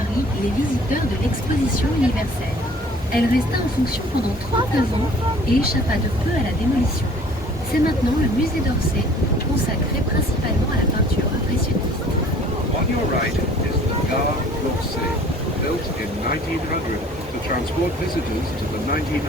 Paris les visiteurs de l'exposition universelle. Elle resta en fonction pendant 39 ans et échappa de peu à la démolition. C'est maintenant le musée d'Orsay, consacré principalement à la peinture impressionniste. On your right is the Gare d'Orsay, built in 1900 to transport visitors to the 1900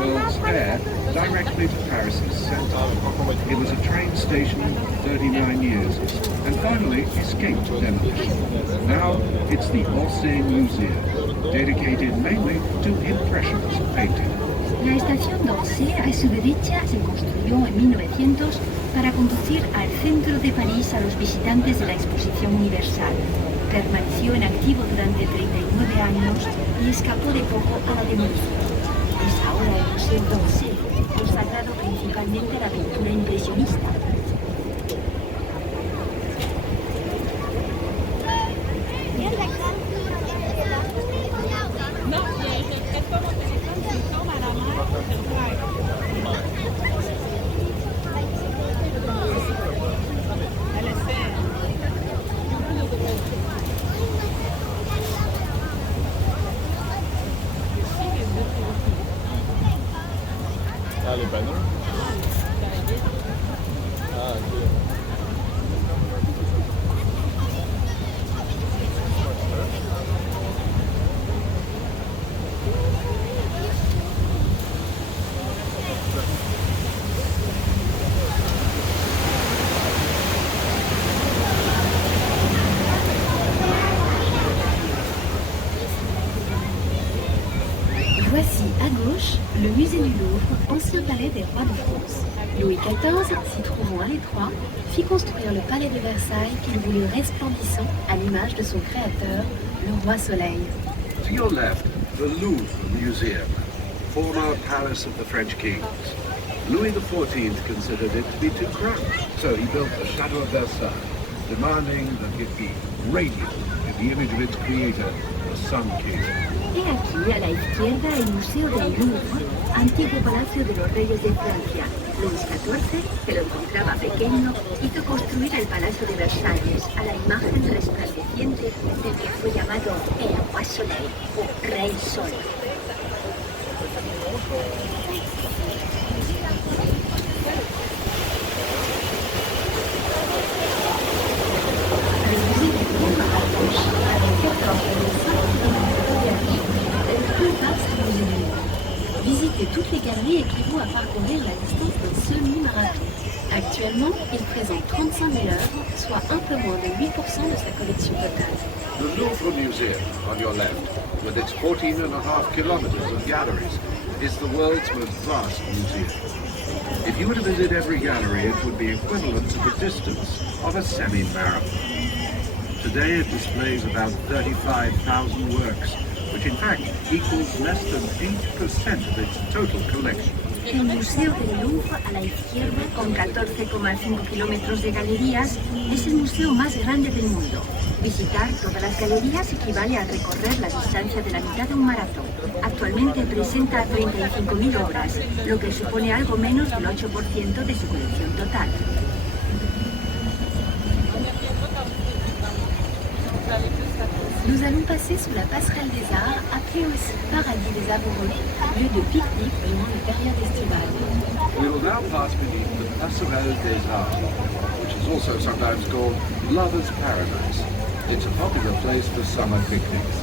World's Fair directly to Paris's centre. It was a train station for 39 years and finally escaped demolition. Now it's the Orsay Museum, dedicated mainly to Impressionist painting. La estación d'Orsay a su derecha se construyó en 1900 para conducir al centro de París a los visitantes de la Exposición Universal. Permaneció en activo durante 39 años y escapó de poco a la demolición. Es ahora el Museo d'Orsay, consagrado principalmente a la pintura impresionista. Ah, les panneaux. Ah, ok. Voici à gauche le musée du Louvre, ancien palais des rois de France. Louis XIV, s'y trouvant à l'étroit, fit construire le palais de Versailles qu'il voulut resplendissant à l'image de son créateur, le roi Soleil. To your left, the Louvre Museum, former palace of the French kings. Louis XIV considered it to be too cramped, so he built the Château of Versailles, demanding that it be radiant in the image of its creator, the Sun King. Y aquí a la izquierda el Museo del Louvre, antiguo palacio de los reyes de Francia. Luis XIV, que lo encontraba pequeño, hizo construir el Palacio de Versalles a la imagen resplandeciente del que fue llamado el Roi Soleil, o Rey Sol. Le musée du Louvre à gauche, avec 14 le plus vaste musée du monde. Visiter toutes les galeries équivaut à parcourir la distance d'un semi-marathon. Actuellement, il présente 35 000 œuvres, soit un peu moins de 8% de sa collection totale. The Louvre Museum, on your left, with its 14.5 kilometers of galleries, is the world's most vast museum. If you were to visit every gallery, it would be equivalent to the distance of a semi-marathon. Today it displays about 35,000 works, which in fact equals less than 8% of its total collection. El Museo del Louvre, a la izquierda, con 14,5 kilómetros de galerías, es el museo más grande del mundo. Visitar todas las galerías equivale a recorrer la distancia de la mitad de un maratón. Actualmente presenta 35.000 obras, lo que supone algo menos del 8% de su colección total. Nous allons passer sous la passerelle des arts, appelée aussi Paradis des amoureux, lieu de pique-nique durant la période estivale. We will now pass beneath the Passerelle des Arts, which is also sometimes called Lover's Paradise. It's a popular place for summer picnics.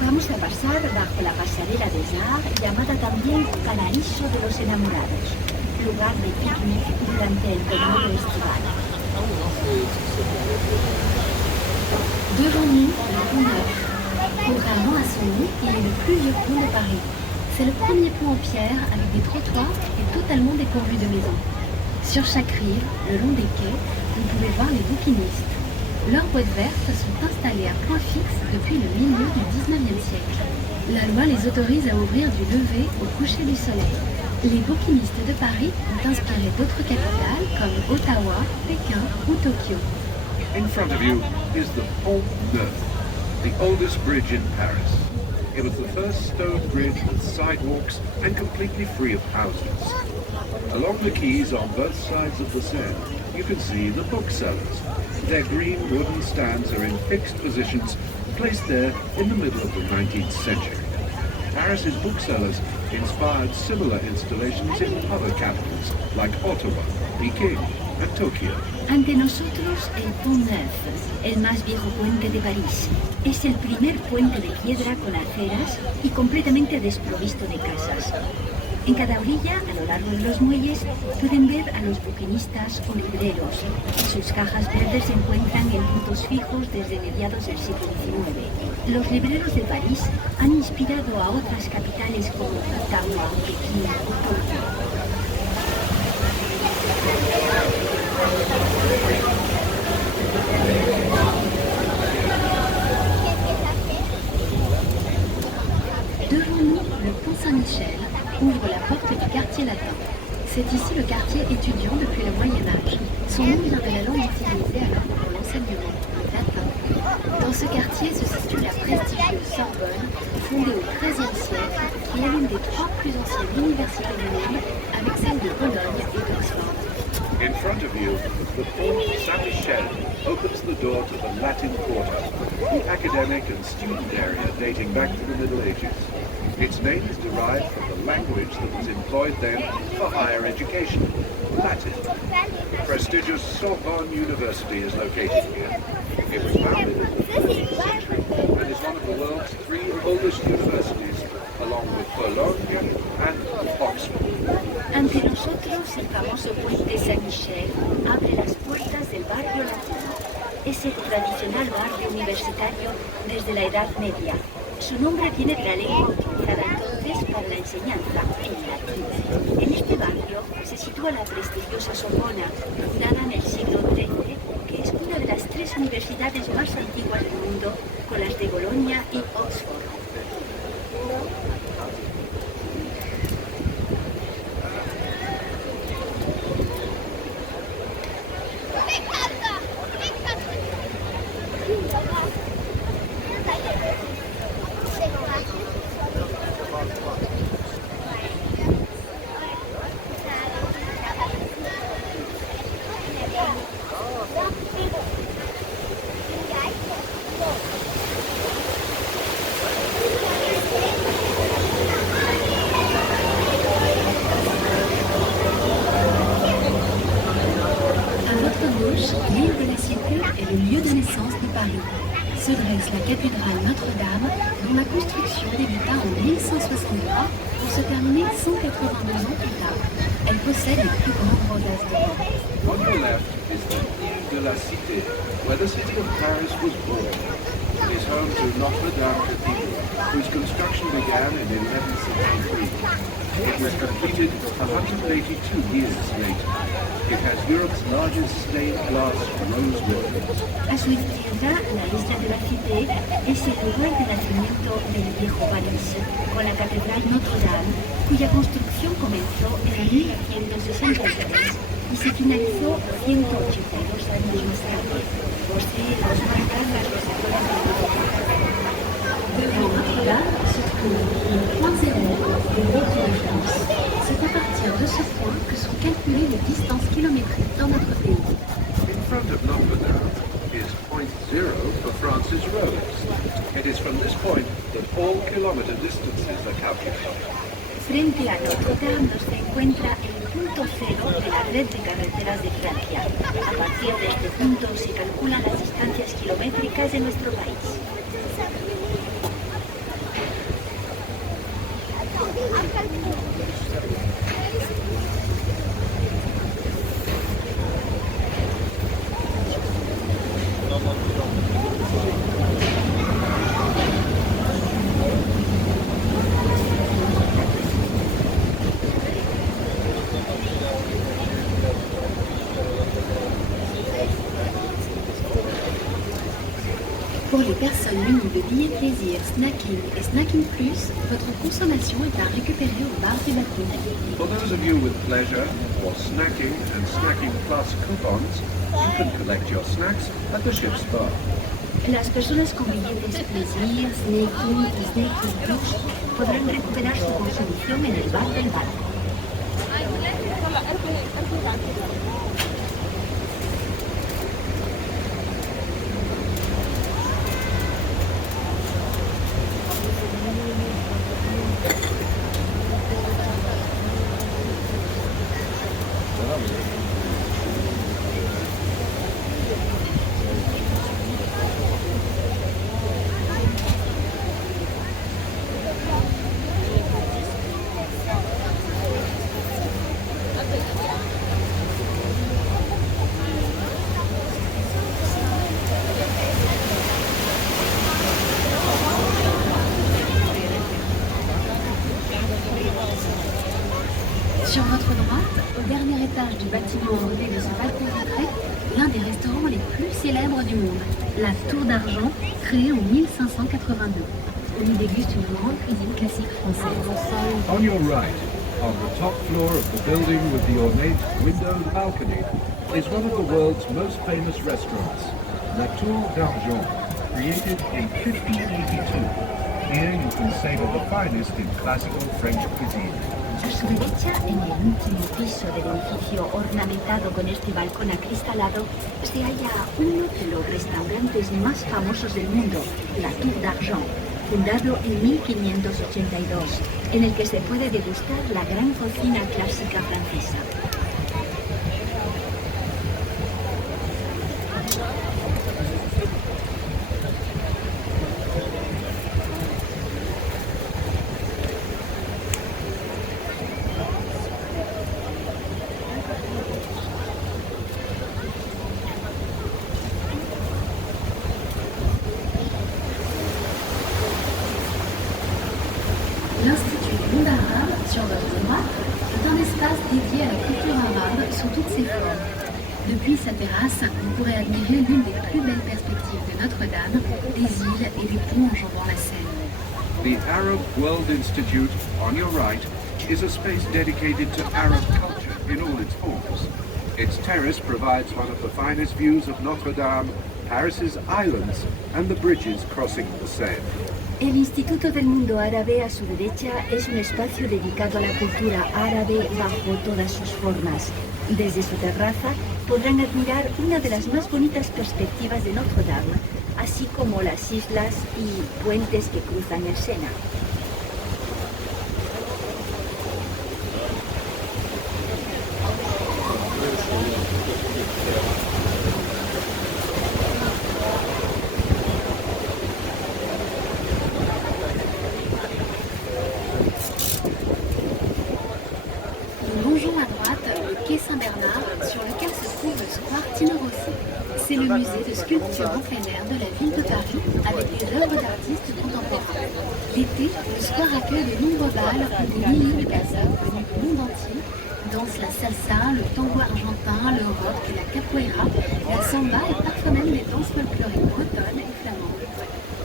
Vamos a pasar bajo la pasarela des arts, llamada también Paraíso de los enamorados, lugar de picnic durante el periodo estival. Devant nous, le pont Neuf. Contrairement à son nom, il est le plus vieux pont de Paris. C'est le premier pont en pierre avec des trottoirs et totalement dépourvu de maisons. Sur chaque rive, le long des quais, vous pouvez voir les bouquinistes. Leurs boîtes vertes sont installées à point fixe depuis le milieu du 19e siècle. La loi les autorise à ouvrir du lever au coucher du soleil. Les bouquinistes de Paris ont inspiré d'autres capitales comme Ottawa, Pékin ou Tokyo. In front of you is the Pont Neuf, the oldest bridge in Paris. It was the first stone bridge with sidewalks and completely free of houses. Along the quays on both sides of the Seine, you can see the booksellers. Their green wooden stands are in fixed positions placed there in the middle of the 19th century. Paris's booksellers inspired similar installations in other capitals like Ottawa, Peking, and Tokyo. Ante nosotros el Pont Neuf, el más viejo puente de París. Es el primer puente de piedra con aceras y completamente desprovisto de casas. En cada orilla, a lo largo de los muelles, pueden ver a los buquinistas o libreros. Sus cajas verdes se encuentran en puntos fijos desde mediados del siglo XIX. Los libreros de París han inspirado a otras capitales como Ottawa, Pekín o Tokio. Devant nous, le pont Saint-Michel ouvre la porte du quartier latin. C'est ici le quartier étudiant depuis le Moyen-Âge. Son nom vient de la langue utilisée alors pour l'enseignement, le latin. Dans ce quartier se situe la prestigieuse Sorbonne, fondée au XIIIe siècle, qui est l'une des 3 plus anciennes universités du monde, avec celles de Bologne et d'Oxford. In front of you, the Pont Saint-Michel opens the door to the Latin Quarter, the academic and student area dating back to the Middle Ages. Its name is derived from the language that was employed then for higher education, Latin. The prestigious Sorbonne University is located here. It was founded in the 13th century and is one of the world's 3 oldest universities, along with Cologne and Oxford. Ante nosotros, el famoso puente Saint-Michel abre las puertas del barrio latino, ese tradicional barrio universitario desde la Edad Media. Su nombre viene de la lengua utilizada entonces para la enseñanza, el latín. En este barrio se sitúa la prestigiosa Sorbona, fundada en el siglo XIII, que es una de las 3 universidades más antiguas del mundo, con las de Bolonia y Oxford. L'île de la Cité est le lieu de naissance de Paris. Se dresse la cathédrale Notre-Dame, dont la construction débuta en 1163 pour se terminer 182 ans plus tard. Elle possède les plus grandes rosaces d'Europe. On your left is the Île de la Cité, where the city of Paris was born. It is home to Notre-Dame Cathedral, whose construction began in 1163. It was completed 182 years later. It has Europe's largest stained glass rose windows. A su izquierda, la isla de la Cité es el lugar de nacimiento del viejo París, con la catedral Notre-Dame, cuya construcción comenzó en 1163 y se finalizó 182 años más tarde. Posee dos marcas las rosadoras de Devant Notre-Dame se trouve le point zéro des routes de France. C'est à partir de ce point que sont calculées les distances kilométriques dans notre pays. In front of Notre-Dame is Point Zero for France's roads. It is from this point that all kilometer distances are calculated. Frente a Notre-Dame se encuentra el punto cero de la red de carreteras de Francia. A partir de este punto se calculan las distancias kilométricas de nuestro país. Pour les personnes munies de billets plaisir, snacking et snacking plus, votre consommation est à récupérer au bar du bateau. For those of you with pleasure or snacking and snacking plus coupons, you can collect your snacks at the ship's bar. Las personas con billetes plaisir, snacking y snacking plus podrán recuperar su consumición en el bar del barco. Sur votre droite, au dernier étage du bâtiment enrobé de ce balcon vitré, l'un des restaurants les plus célèbres du monde, la Tour d'Argent, créée en 1582. On y déguste une grande cuisine classique française. On your right, on the top floor of the building with the ornate windowed balcony, is one of the world's most famous restaurants, La Tour d'Argent, created in 1582. Here you can savor the finest in classical French cuisine. A su derecha, en el último piso del edificio ornamentado con este balcón acristalado, se halla uno de los restaurantes más famosos del mundo, la Tour d'Argent, fundado en 1582, en el que se puede degustar la gran cocina clásica francesa. L'Institut Monde Arabe, sur votre droite, est un espace dédié à la culture arabe sous toutes ses formes. Depuis sa terrasse, vous pourrez admirer l'une des plus belles perspectives de Notre-Dame, des îles et des ponts enjambant la Seine. The Arab World Institute, on your right, is a space dedicated to Arab culture in all its forms. Its terrace provides one of the finest views of Notre-Dame, Paris's islands, and the bridges crossing the Seine. El Instituto del Mundo Árabe a su derecha es un espacio dedicado a la cultura árabe bajo todas sus formas. Desde su terraza podrán admirar una de las más bonitas perspectivas de Notre Dame, así como las islas y puentes que cruzan el Sena. Nous longeons à droite le quai Saint-Bernard sur lequel se trouve le square Tino Rossi. C'est le musée de sculpture en plein air de la ville de Paris avec des œuvres d'artistes contemporains. L'été, le square accueille de nombreux bals où des milliers de personnes venues du monde entier dansent la salsa, le tango argentin, le rock et la capoeira, la samba et parfois même les danses folkloriques bretonnes et flamandes.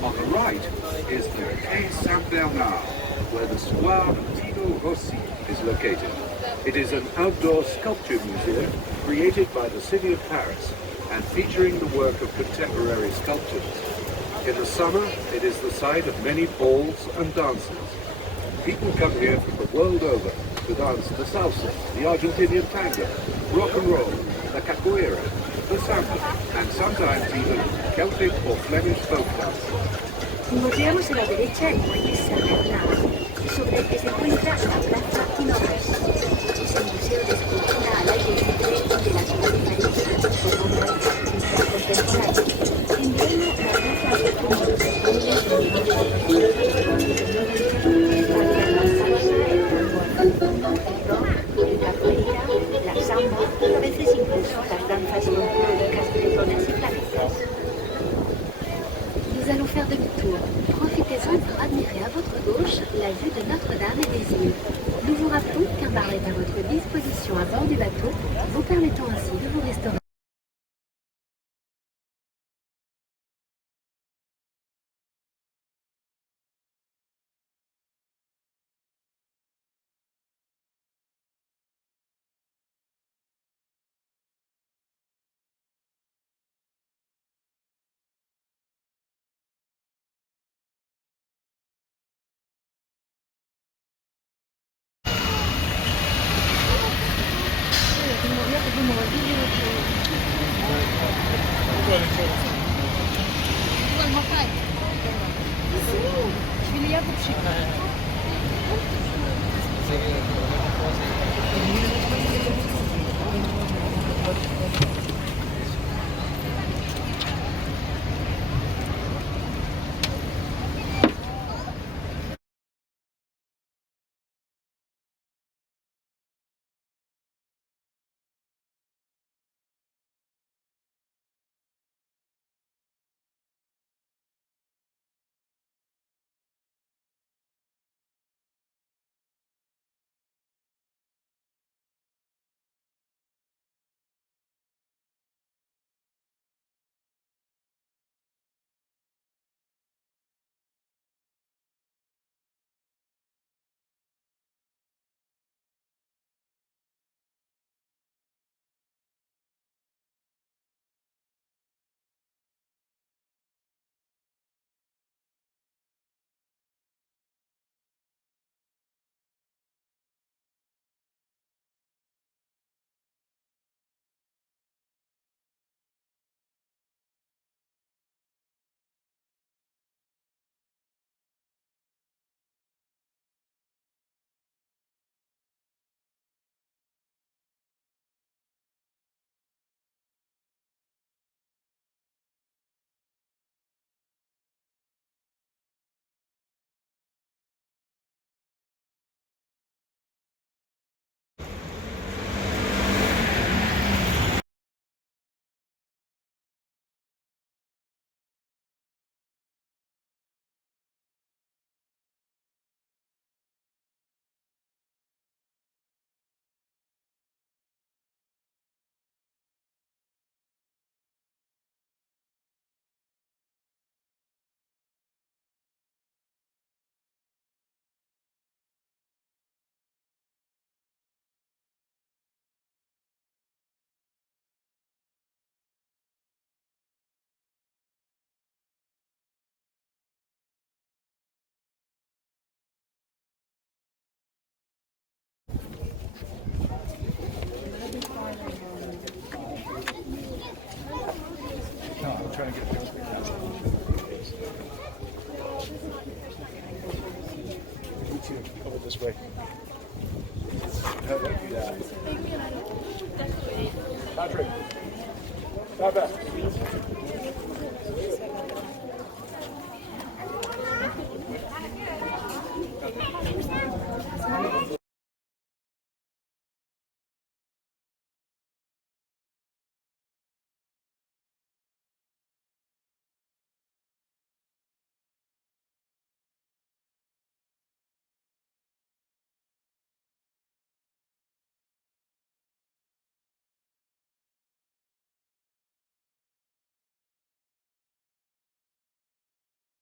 On the right is the Quai Saint-Bernard, where the Square Tino Rossi is located. It is an outdoor sculpture museum created by the city of Paris and featuring the work of contemporary sculptors. In the summer, it is the site of many balls and dances. People come here from the world over to dance the salsa, the Argentinian tango, rock and roll, the capoeira, the samba, and sometimes even Celtic or Flemish folk dance. Volteamos a la derecha el muelle Saint-Bernard, sobre el que se encuentra la plaza Tino Rossi. Es el museo de escultura al aire libre de la ciudad de París, con obras de artistas contemporáneos. En verano, la plaza abre como los espacios de la salsa, el rock, el capoeira, la samba y a veces incluso las danzas folclóricas bretonas y flamencas. Nous allons faire demi-tour. Profitez-en pour admirer à votre gauche la vue de Notre-Dame et des îles. Nous vous rappelons qu'un bar est à votre disposition à bord du bateau, vous permettant ainsi de vous restaurer. you. Over this way. Patrick. Papa.